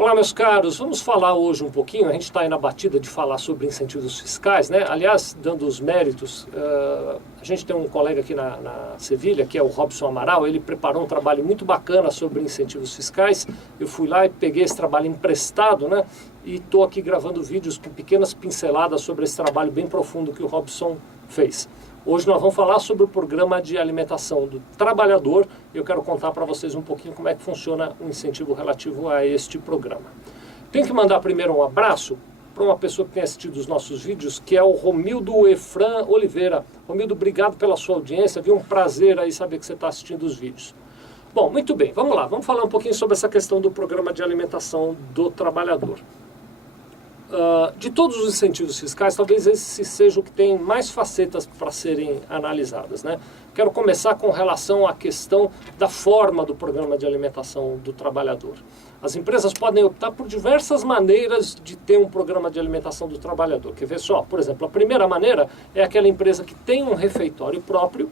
Olá, meus caros, vamos falar hoje um pouquinho, a gente está aí na batida de falar sobre incentivos fiscais, né? Aliás, dando os méritos, a gente tem um colega aqui na Sevilha, que é o Robson Amaral, ele preparou um trabalho muito bacana sobre incentivos fiscais, eu fui lá e peguei esse trabalho emprestado, né? E estou aqui gravando vídeos com pequenas pinceladas sobre esse trabalho bem profundo que o Robson fez. Hoje nós vamos falar sobre o programa de alimentação do trabalhador. Eu quero contar para vocês um pouquinho como é que funciona o incentivo relativo a este programa. Tenho que mandar primeiro um abraço para uma pessoa que tem assistido os nossos vídeos, que é o Romildo Efran Oliveira. Romildo, obrigado pela sua audiência, viu? Um prazer aí saber que você está assistindo os vídeos. Bom, muito bem, vamos lá, vamos falar um pouquinho sobre essa questão do programa de alimentação do trabalhador. De todos os incentivos fiscais, talvez esse seja o que tem mais facetas para serem analisadas, né? Quero começar com relação à questão da forma do programa de alimentação do trabalhador. As empresas podem optar por diversas maneiras de ter um programa de alimentação do trabalhador. Quer ver só? Por exemplo, a primeira maneira é aquela empresa que tem um refeitório próprio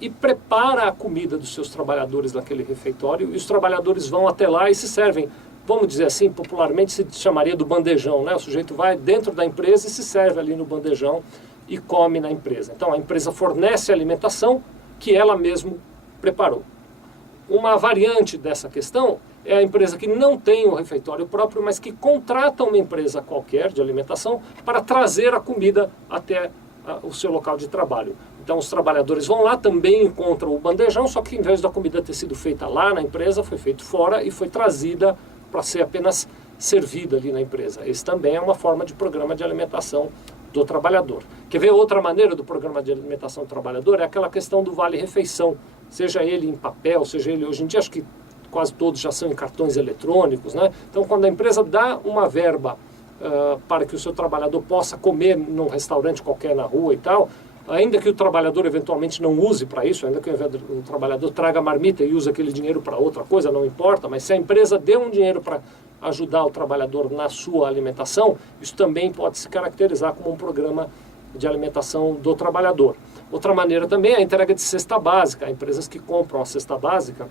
e prepara a comida dos seus trabalhadores naquele refeitório e os trabalhadores vão até lá e se servem. Vamos dizer assim, popularmente se chamaria do bandejão, né? O sujeito vai dentro da empresa e se serve ali no bandejão e come na empresa. Então a empresa fornece a alimentação que ela mesma preparou. Uma variante dessa questão é a empresa que não tem o refeitório próprio, mas que contrata uma empresa qualquer de alimentação para trazer a comida até o seu local de trabalho. Então os trabalhadores vão lá, também encontram o bandejão, só que em vez da comida ter sido feita lá na empresa, foi feito fora e foi trazida para ser apenas servida ali na empresa. Esse também é uma forma de programa de alimentação do trabalhador. Quer ver outra maneira do programa de alimentação do trabalhador? É aquela questão do vale-refeição, seja ele em papel, seja ele hoje em dia, acho que quase todos já são em cartões eletrônicos, né? Então quando a empresa dá uma verba para que o seu trabalhador possa comer num restaurante qualquer na rua e tal, ainda que o trabalhador eventualmente não use para isso, ainda que o trabalhador traga a marmita e use aquele dinheiro para outra coisa, não importa, mas se a empresa deu um dinheiro para ajudar o trabalhador na sua alimentação, isso também pode se caracterizar como um programa de alimentação do trabalhador. Outra maneira também é a entrega de cesta básica. Há empresas que compram a cesta básica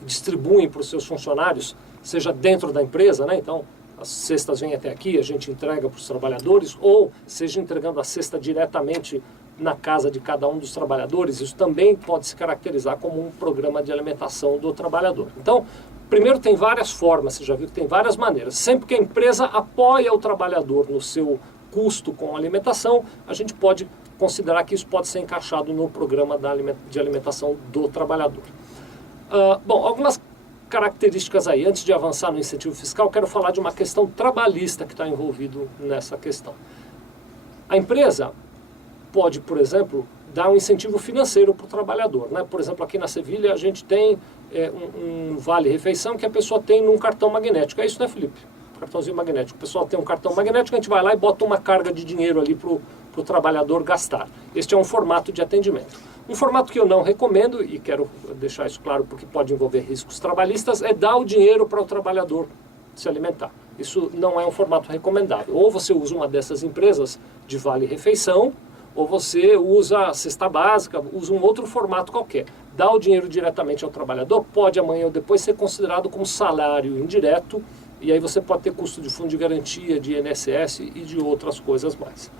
e distribuem para os seus funcionários, seja dentro da empresa, né? Então, as cestas vêm até aqui, a gente entrega para os trabalhadores, ou seja, entregando a cesta diretamente na casa de cada um dos trabalhadores, isso também pode se caracterizar como um programa de alimentação do trabalhador. Então, primeiro tem várias formas, você já viu que tem várias maneiras. Sempre que a empresa apoia o trabalhador no seu custo com a alimentação, a gente pode considerar que isso pode ser encaixado no programa de alimentação do trabalhador. Bom, algumas características aí. Antes de avançar no incentivo fiscal, quero falar de uma questão trabalhista que está envolvido nessa questão. A empresa pode, por exemplo, dar um incentivo financeiro para o trabalhador, né? Por exemplo, aqui na Sevilha a gente tem um vale-refeição que a pessoa tem num cartão magnético. É isso, né, Felipe? Cartãozinho magnético. O pessoal tem um cartão magnético, a gente vai lá e bota uma carga de dinheiro ali para o trabalhador gastar. Este é um formato de atendimento. Um formato que eu não recomendo, e quero deixar isso claro porque pode envolver riscos trabalhistas, é dar o dinheiro para o trabalhador se alimentar. Isso não é um formato recomendável. Ou você usa uma dessas empresas de vale-refeição, ou você usa a cesta básica, usa um outro formato qualquer. Dar o dinheiro diretamente ao trabalhador pode amanhã ou depois ser considerado como salário indireto, e aí você pode ter custo de fundo de garantia, de INSS e de outras coisas mais.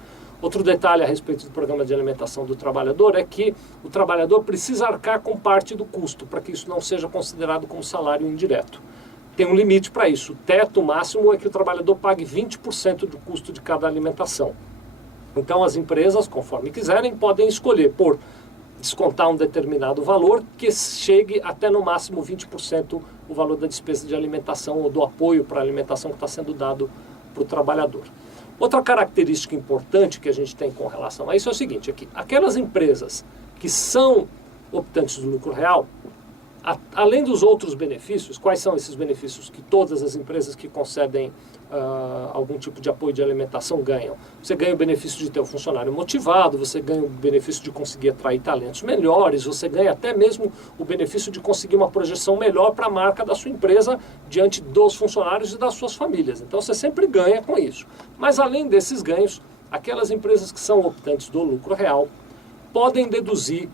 Outro detalhe a respeito do programa de alimentação do trabalhador é que o trabalhador precisa arcar com parte do custo, para que isso não seja considerado como salário indireto. Tem um limite para isso. O teto máximo é que o trabalhador pague 20% do custo de cada alimentação. Então as empresas, conforme quiserem, podem escolher por descontar um determinado valor que chegue até no máximo 20% o valor da despesa de alimentação ou do apoio para a alimentação que está sendo dado para o trabalhador. Outra característica importante que a gente tem com relação a isso é o seguinte, é que aquelas empresas que são optantes do lucro real, além dos outros benefícios, quais são esses benefícios que todas as empresas que concedem algum tipo de apoio de alimentação ganham? Você ganha o benefício de ter um funcionário motivado, você ganha o benefício de conseguir atrair talentos melhores, você ganha até mesmo o benefício de conseguir uma projeção melhor para a marca da sua empresa diante dos funcionários e das suas famílias. Então você sempre ganha com isso. Mas além desses ganhos, aquelas empresas que são optantes do lucro real podem deduzir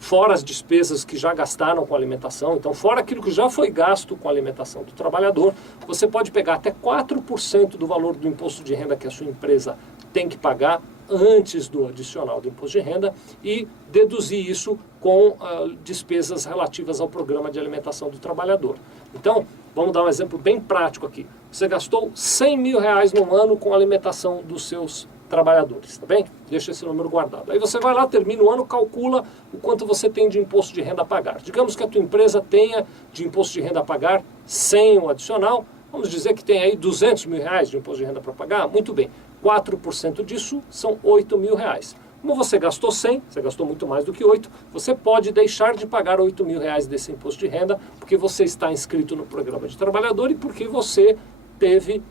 fora as despesas que já gastaram com alimentação, então fora aquilo que já foi gasto com a alimentação do trabalhador, você pode pegar até 4% do valor do imposto de renda que a sua empresa tem que pagar antes do adicional do imposto de renda e deduzir isso com despesas relativas ao programa de alimentação do trabalhador. Então, vamos dar um exemplo bem prático aqui. Você gastou 100 mil reais no ano com a alimentação dos seus trabalhadores, tá bem? Deixa esse número guardado. Aí você vai lá, termina o ano, calcula o quanto você tem de imposto de renda a pagar. Digamos que a tua empresa tenha de imposto de renda a pagar 100 o adicional, vamos dizer que tem aí 200 mil reais de imposto de renda para pagar, muito bem. 4% disso são 8 mil reais. Como você gastou 100, você gastou muito mais do que 8, você pode deixar de pagar 8 mil reais desse imposto de renda porque você está inscrito no programa de trabalhador e porque você teve,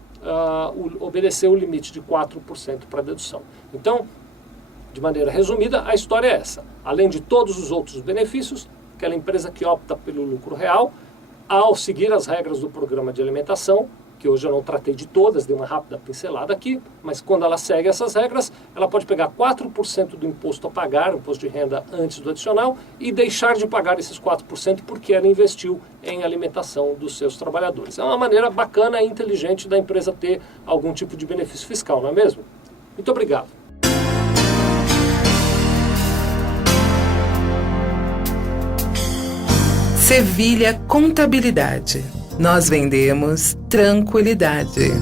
obedeceu o limite de 4% para dedução. Então, de maneira resumida, a história é essa. Além de todos os outros benefícios, aquela empresa que opta pelo lucro real, ao seguir as regras do programa de alimentação, que hoje eu não tratei de todas, dei uma rápida pincelada aqui, mas quando ela segue essas regras, ela pode pegar 4% do imposto a pagar, imposto de renda antes do adicional, e deixar de pagar esses 4% porque ela investiu em alimentação dos seus trabalhadores. É uma maneira bacana e inteligente da empresa ter algum tipo de benefício fiscal, não é mesmo? Muito obrigado. Sevilha Contabilidade. Nós vendemos tranquilidade.